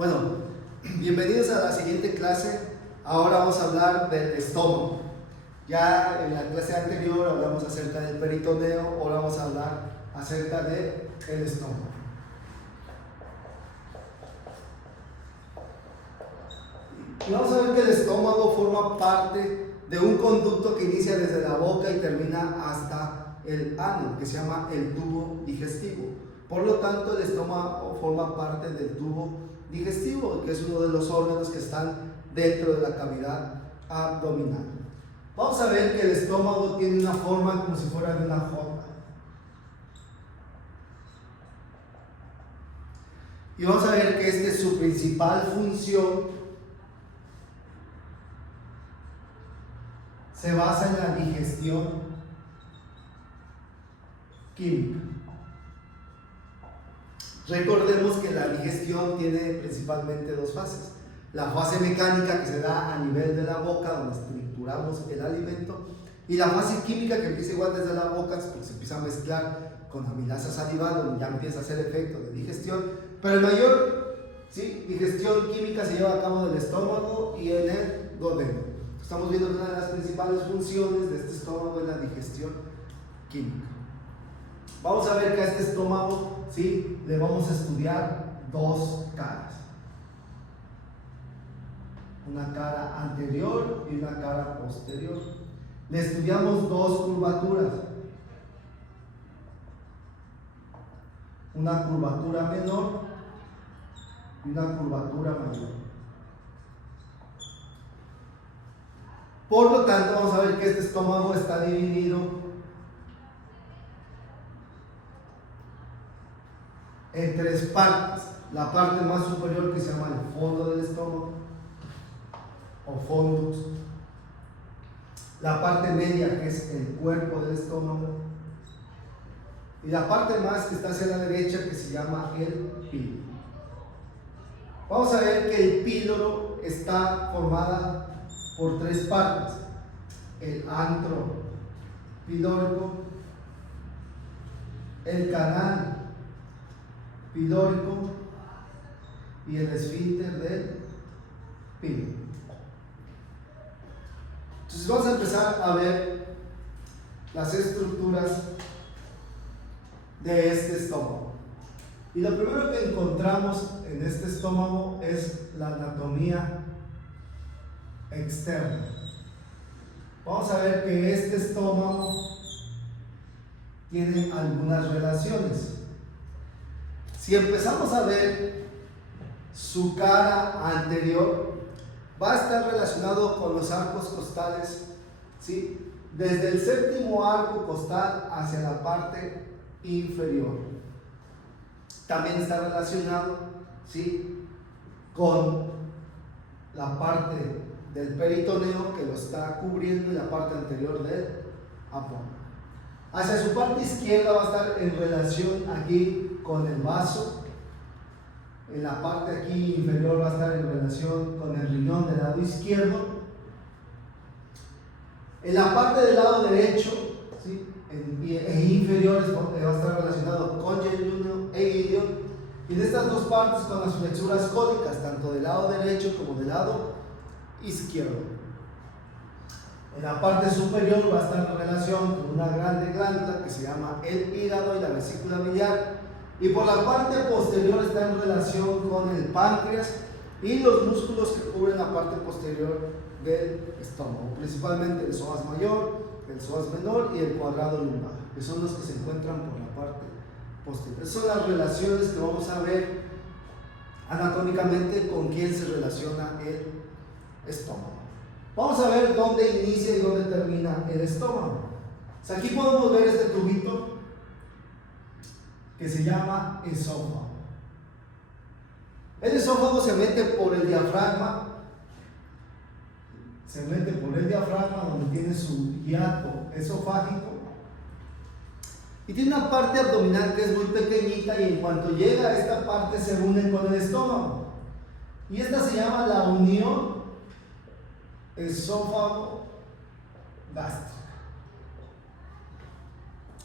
Bueno, bienvenidos a la siguiente clase. Ahora vamos a hablar del estómago. Ya en la clase anterior hablamos acerca del peritoneo, ahora vamos a hablar acerca del estómago. Y vamos a ver que el estómago forma parte de un conducto que inicia desde la boca y termina hasta el ano, que se llama el tubo digestivo. Por lo tanto, el estómago forma parte del tubo digestivo, que es uno de los órganos que están dentro de la cavidad abdominal. Vamos a ver que el estómago tiene una forma como si fuera de una J. Y vamos a ver que esta es su principal función. Se basa en la digestión química. Recordemos que la digestión tiene principalmente dos fases. La fase mecánica, que se da a nivel de la boca, donde trituramos el alimento, y la fase química, que empieza igual desde la boca, porque se empieza a mezclar con amilasa salival, donde ya empieza a hacer efecto de digestión. Pero el mayor digestión química se lleva a cabo del estómago y en el duodeno. Estamos viendo que una de las principales funciones de este estómago es la digestión química. Vamos a ver que a este estómago le vamos a estudiar dos caras. Una cara anterior y una cara posterior. Le estudiamos dos curvaturas. Una curvatura menor y una curvatura mayor. Por lo tanto, vamos a ver que este estómago está dividido en tres partes. La parte más superior, que se llama el fondo del estómago o fundus. La parte media, que es el cuerpo del estómago. Y la parte más que está hacia la derecha, que se llama el píloro. Vamos a ver que el píloro está formada por tres partes: el antro pilórico, el canal pilórico y el esfínter del píloro. Entonces vamos a empezar a ver las estructuras de este estómago. Y lo primero que encontramos en este estómago es la anatomía externa. Vamos a ver que este estómago tiene algunas relaciones. Si empezamos a ver su cara anterior, va a estar relacionado con los arcos costales, desde el séptimo arco costal hacia la parte inferior. También está relacionado con la parte del peritoneo, que lo está cubriendo, y la parte anterior del abdomen. Hacia su parte izquierda va a estar en relación aquí con el vaso. En la parte aquí inferior va a estar en relación con el riñón del lado izquierdo. En la parte del lado derecho e inferior va a estar relacionado con jejunum e ilion. Y en estas dos partes con las flexuras cólicas, tanto del lado derecho como del lado izquierdo. En la parte superior va a estar en relación con una grande glándula que se llama el hígado y la vesícula biliar. Y por la parte posterior está en relación con el páncreas y los músculos que cubren la parte posterior del estómago, principalmente el psoas mayor, el psoas menor y el cuadrado lumbar, que son los que se encuentran por la parte posterior. Esas son las relaciones que vamos a ver anatómicamente con quién se relaciona el estómago. Vamos a ver dónde inicia y dónde termina el estómago. Aquí podemos ver este tubito que se llama esófago. El esófago se mete por el diafragma, donde tiene su hiato esofágico, y tiene una parte abdominal que es muy pequeñita, y en cuanto llega a esta parte se une con el estómago, y esta se llama la unión esófago gástrica.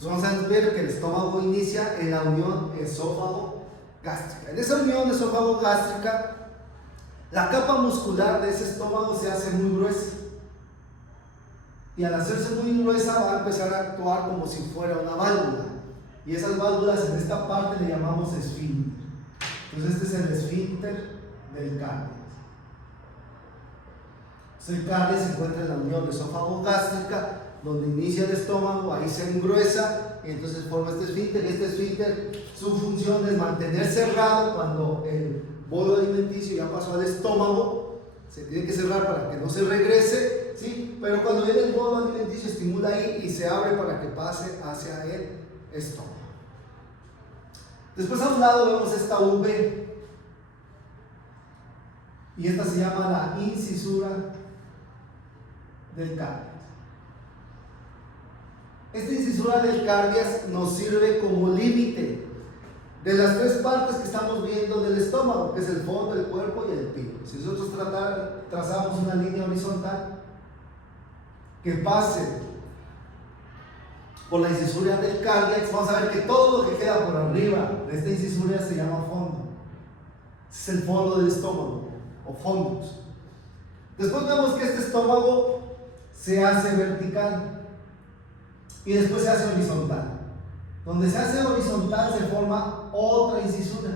Entonces vamos a ver que el estómago inicia en la unión esófago gástrica. En esa unión esófago-gástrica, la capa muscular de ese estómago se hace muy gruesa. Y al hacerse muy gruesa va a empezar a actuar como si fuera una válvula. Y esas válvulas en esta parte le llamamos esfínter. Entonces este es el esfínter del cardio. El cardio se encuentra en la unión esófago-gástrica, donde inicia el estómago, ahí se engruesa y entonces forma este esfínter. Y este esfínter, su función es mantener cerrado cuando el bolo alimenticio ya pasó al estómago, se tiene que cerrar para que no se regrese, ¿sí? Pero cuando viene el bolo alimenticio estimula ahí y se abre para que pase hacia el estómago. Después a un lado vemos esta V y esta se llama la incisura del cardias. Esta incisura del cardias nos sirve como límite de las tres partes que estamos viendo del estómago, que es el fondo, el cuerpo y el pilo. Si nosotros trazamos una línea horizontal que pase por la incisura del cardias, vamos a ver que todo lo que queda por arriba de esta incisura se llama fondo. Es el fondo del estómago, o fondos. Después vemos que este estómago se hace vertical y después se hace horizontal. Donde se hace horizontal se forma otra incisura,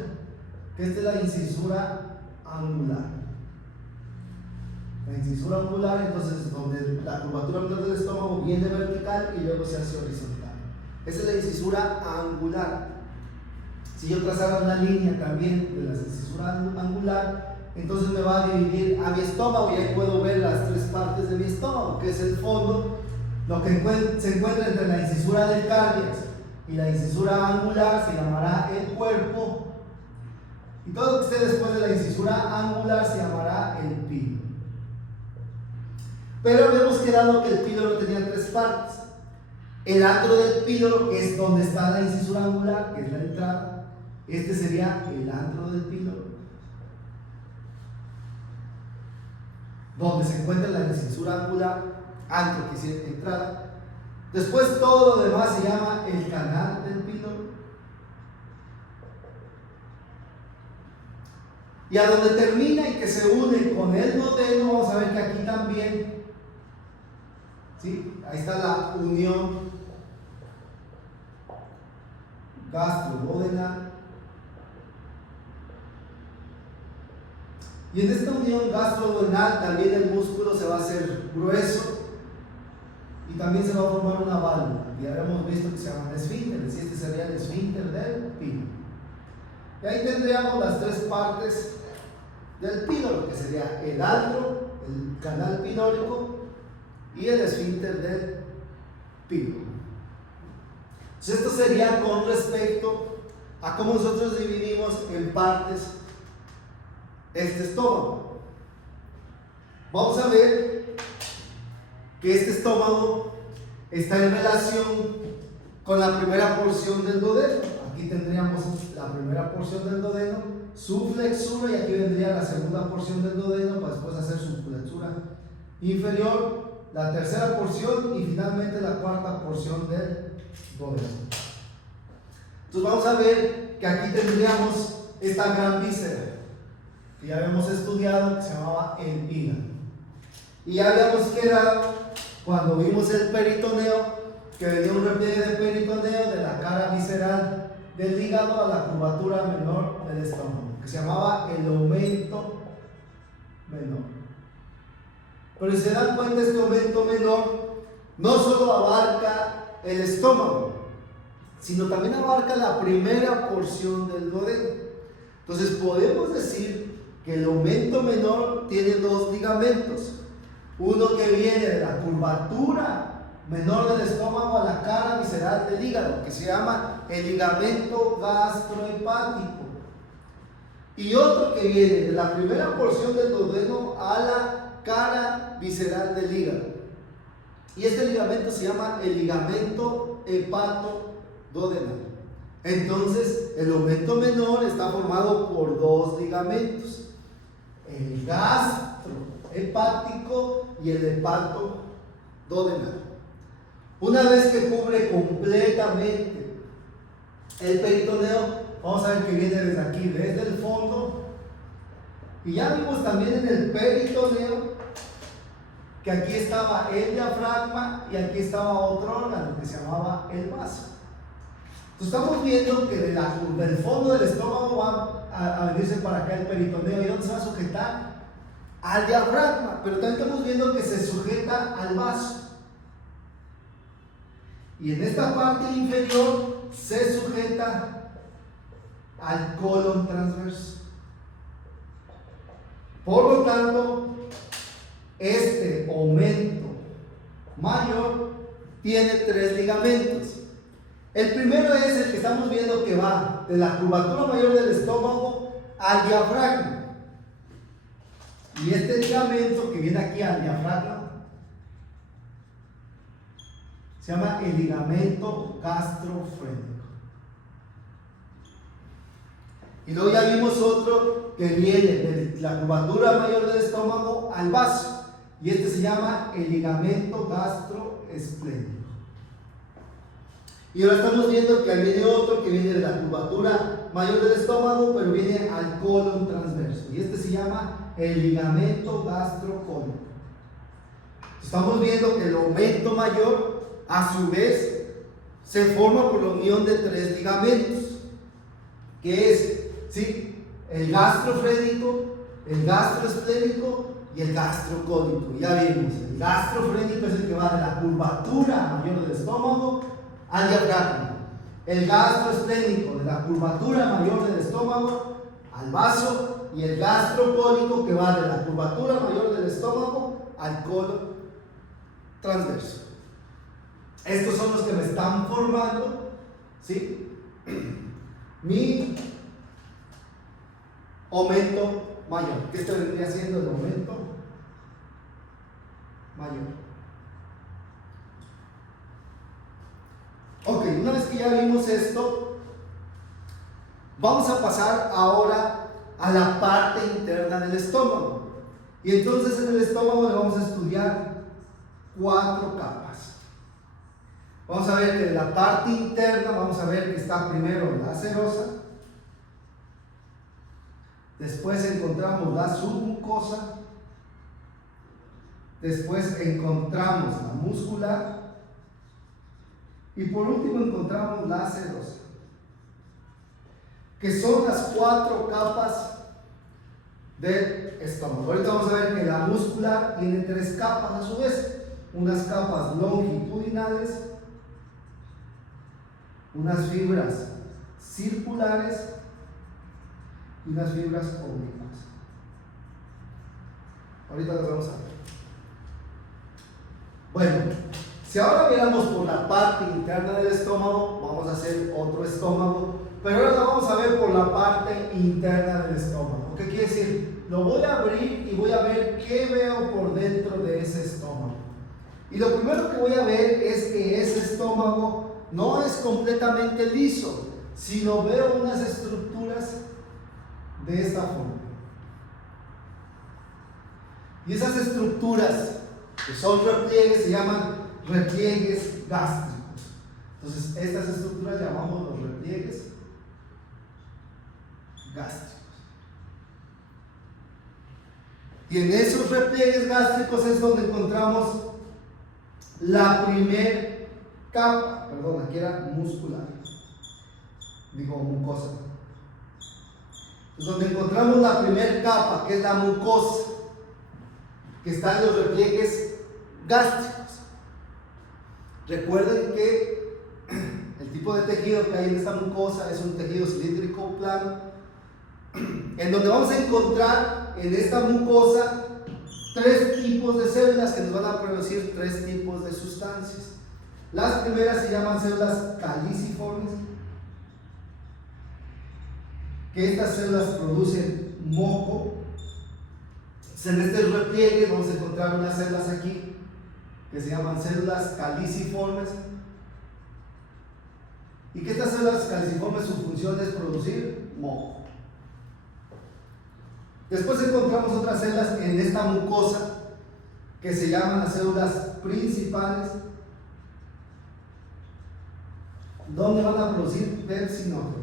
que esta es la incisura angular. La incisura angular, entonces, donde la curvatura menor del estómago viene vertical y luego se hace horizontal. Esa es la incisura angular. Si yo trazara una línea también de la incisura angular, entonces me va a dividir a mi estómago y ahí puedo ver las tres partes de mi estómago, que es el fondo, lo que se encuentra entre la incisura del cardias y la incisura angular se llamará el cuerpo, y todo lo que esté después de la incisura angular se llamará el pilo. Pero habíamos quedado que el píloro tenía tres partes: el antro del píloro, que es donde está la incisura angular, que es la entrada. Este sería el antro del píloro, donde se encuentra la incisura angular, antro que es entrada. Después todo lo demás se llama el canal del píloro. Y a donde termina y que se une con el duodeno, vamos a ver que aquí también, ¿sí? Ahí está la unión gastroduodenal. Y en esta unión gastroduodenal también el músculo se va a hacer grueso y también se va a formar una válvula. Ya habíamos visto que se llaman esfínteres, y este sería el esfínter del píloro. Y ahí tendríamos las tres partes del píloro, que sería el antro, el canal pilórico y el esfínter del píloro. Entonces esto sería con respecto a cómo nosotros dividimos en partes este estómago. Vamos a ver que este estómago está en relación con la primera porción del duodeno. Aquí tendríamos la primera porción del duodeno, su flexura, y aquí vendría la segunda porción del duodeno para después hacer su flexura inferior, la tercera porción y finalmente la cuarta porción del duodeno. Entonces vamos a ver que aquí tendríamos esta gran víscera que ya habíamos estudiado, que se llamaba el hígado. Y ya habíamos quedado, cuando vimos el peritoneo, que venía un repliegue de peritoneo de la cara visceral del hígado a la curvatura menor del estómago, que se llamaba el aumento menor. Pero si se dan cuenta, este aumento menor no solo abarca el estómago, sino también abarca la primera porción del duodeno. Entonces podemos decir que el aumento menor tiene dos ligamentos: uno que viene de la curvatura menor del estómago a la cara visceral del hígado, que se llama el ligamento gastrohepático, y otro que viene de la primera porción del duodeno a la cara visceral del hígado, y este ligamento se llama el ligamento hepatoduodenal. Entonces el aumento menor está formado por dos ligamentos: el gastrohepático y el hepatoduodenal. Una vez que cubre completamente el peritoneo, vamos a ver que viene desde aquí, desde el fondo. Y ya vimos también en el peritoneo que aquí estaba el diafragma y aquí estaba otro órgano que se llamaba el vaso. Entonces estamos viendo que del fondo del estómago va a venirse para acá el peritoneo. ¿Y dónde se va a sujetar? Al diafragma. Pero también estamos viendo que se sujeta al vaso. Y en esta parte inferior se sujeta al colon transverso. Por lo tanto, este aumento mayor tiene 3 ligamentos. El primero es el que estamos viendo que va de la curvatura mayor del estómago al diafragma. Y este ligamento que viene aquí al diafragma se llama el ligamento gastrofrénico. Y luego ya vimos otro que viene de la curvatura mayor del estómago al vaso. Y este se llama el ligamento gastroesplénico. Y ahora estamos viendo que viene otro que viene de la curvatura mayor del estómago, pero viene al colon transverso. Y este se llama el ligamento gastrocólico. Estamos viendo que el aumento mayor, a su vez, se forma por la unión de 3 ligamentos, que es, ¿sí?, el gastrofrénico, el gastroesplénico y el gastrocólico. Ya vimos, el gastrofrénico es el que va de la curvatura mayor del estómago al diafragma. El gastroesplénico de la curvatura mayor del estómago al vaso, y el gastrocólico que va de la curvatura mayor del estómago al colon transverso. Estos son los que me están formando, ¿sí?, mi aumento mayor. ¿Qué esto vendría siendo el aumento mayor? Ok, una vez que ya vimos esto, vamos a pasar ahora a la parte interna del estómago. Y entonces en el estómago le vamos a estudiar 4 capas. Vamos a ver que en la parte interna, vamos a ver que está primero la serosa, después encontramos la submucosa, después encontramos la muscular, y por último encontramos la serosa, que son las 4 capas del estómago. Ahorita vamos a ver que la muscular tiene 3 capas a su vez, unas capas longitudinales, unas fibras circulares y unas fibras oblicuas. Ahorita las vamos a ver. Bueno, si ahora miramos por la parte interna del estómago, vamos a hacer otro estómago, pero ahora lo vamos a ver por la parte interna del estómago. ¿Qué quiere decir? Lo voy a abrir y voy a ver qué veo por dentro de ese estómago. Y lo primero que voy a ver es que ese estómago no es completamente liso, sino veo unas estructuras de esta forma. Y esas estructuras, que son repliegues, se llaman repliegues gástricos. Entonces, estas estructuras llamamos los repliegues gástricos. Y en esos repliegues gástricos es donde encontramos la primer capa, perdón, aquí era muscular, digo mucosa. Es donde encontramos la primera capa, que es la mucosa, que está en los repliegues gástricos. Recuerden que el tipo de tejido que hay en esta mucosa es un tejido cilíndrico plano, en donde vamos a encontrar en esta mucosa 3 tipos de células que nos van a producir 3 tipos de sustancias. Las primeras se llaman células caliciformes, que estas células producen moco. En este repliegue vamos a encontrar unas células aquí que se llaman células caliciformes, y que estas células caliciformes, su función es producir moco. Después encontramos otras células en esta mucosa que se llaman las células principales, donde van a producir pepsinógeno.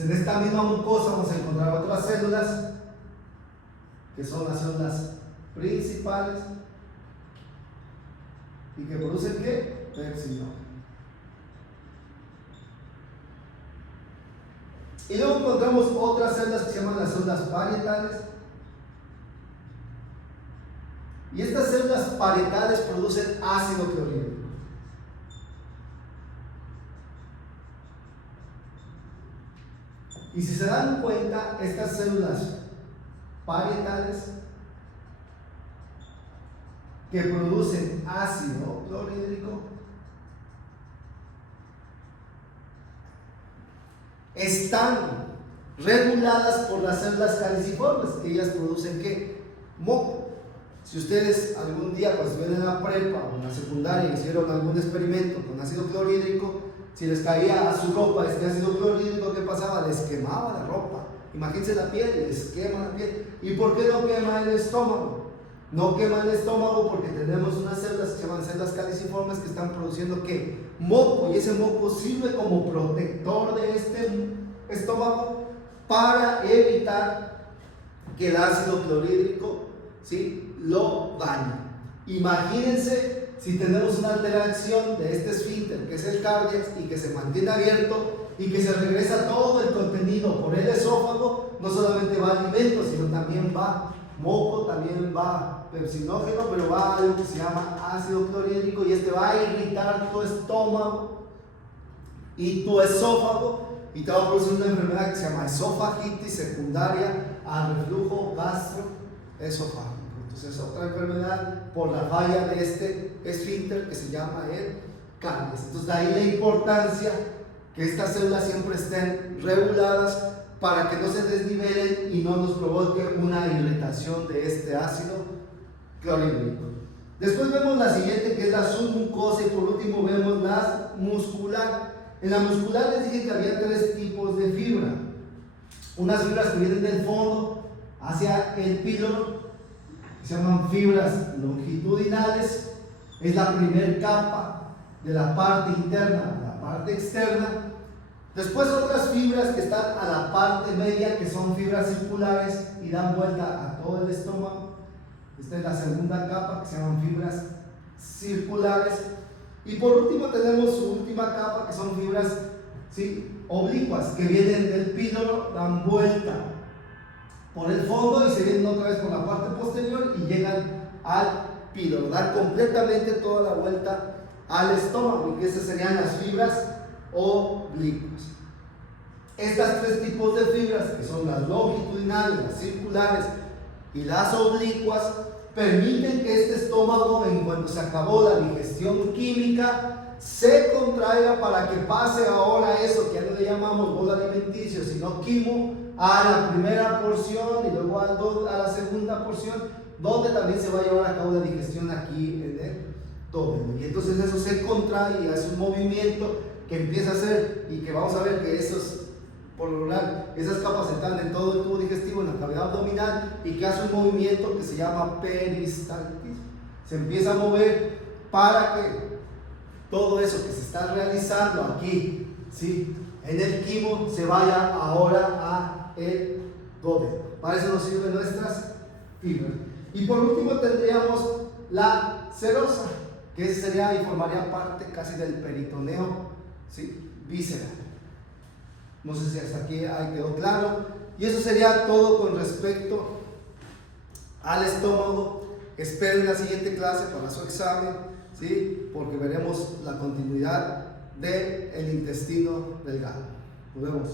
En esta misma mucosa vamos a encontrar otras células, que son las células principales, y que producen ¿qué? Pepsinógeno. Y luego encontramos otras células que se llaman las células parietales. Y estas células parietales producen ácido clorhídrico. Y si se dan cuenta, estas células parietales que producen ácido clorhídrico están reguladas por las células caliciformes, que ellas producen ¿qué? Moco. Si ustedes algún día cuando estuvieron en la prepa o en la secundaria hicieron algún experimento con ácido clorhídrico, si les caía a su ropa este ácido clorhídrico, ¿qué pasaba? Les quemaba la ropa. Imagínense la piel, les quema la piel. ¿Y por qué no quema el estómago? No quema el estómago porque tenemos unas células que se llaman células caliciformes que están produciendo ¿qué? Moco, y ese moco sirve como protector de este estómago para evitar que el ácido clorhídrico ¿sí? lo dañe. Imagínense si tenemos una alteración de este esfínter que es el cardiac y que se mantiene abierto y que se regresa todo el contenido por el esófago, no solamente va alimento, sino también va moco, también va pepsinógeno, pero va algo que se llama ácido clorhídrico, y este va a irritar tu estómago y tu esófago y te va a producir una enfermedad que se llama esofagitis secundaria al reflujo gastroesofágico. Entonces es otra enfermedad por la falla de este esfínter que se llama el cáliz. Entonces de ahí la importancia que estas células siempre estén reguladas para que no se desnivelen y no nos provoque una irritación de este ácido clorhídrico. Después vemos la siguiente, que es la submucosa, y por último vemos la muscular. En la muscular les dije que había tres tipos de fibra. Unas fibras que vienen del fondo hacia el píloro, que se llaman fibras longitudinales, es la primera capa de la parte interna a la parte externa. Después otras fibras que están a la parte media, que son fibras circulares y dan vuelta a todo el estómago. Esta es la segunda capa, que se llaman fibras circulares. Y por último tenemos su última capa, que son fibras ¿sí? oblicuas, que vienen del píloro, dan vuelta por el fondo y se vienen otra vez por la parte posterior y llegan al píloro, dan completamente toda la vuelta al estómago, y que esas serían las fibras oblicuas. Estas tres tipos de fibras, que son las longitudinales, las circulares y las oblicuas, permiten que este estómago, en cuanto se acabó la digestión química, se contraiga para que pase ahora eso que ya no le llamamos bolo alimenticio, sino quimo, a la primera porción y luego a la segunda porción, donde también se va a llevar a cabo la digestión aquí en el duodeno. Y entonces eso se contrae y hace un movimiento que empieza a hacer, y que vamos a ver que esos, por lo general, esas capas están en todo el tubo digestivo, en la cavidad abdominal, y que hace un movimiento que se llama peristaltismo. Se empieza a mover para que todo eso que se está realizando aquí, ¿sí? en el quimo, se vaya ahora a el duodeno. Para eso nos sirven nuestras fibras. Y por último tendríamos la serosa, que sería y formaría parte casi del peritoneo, ¿sí? visceral. No sé si hasta aquí ahí quedó claro. Y eso sería todo con respecto al estómago. Esperen la siguiente clase para su examen, ¿sí? porque veremos la continuidad del intestino delgado. Nos vemos.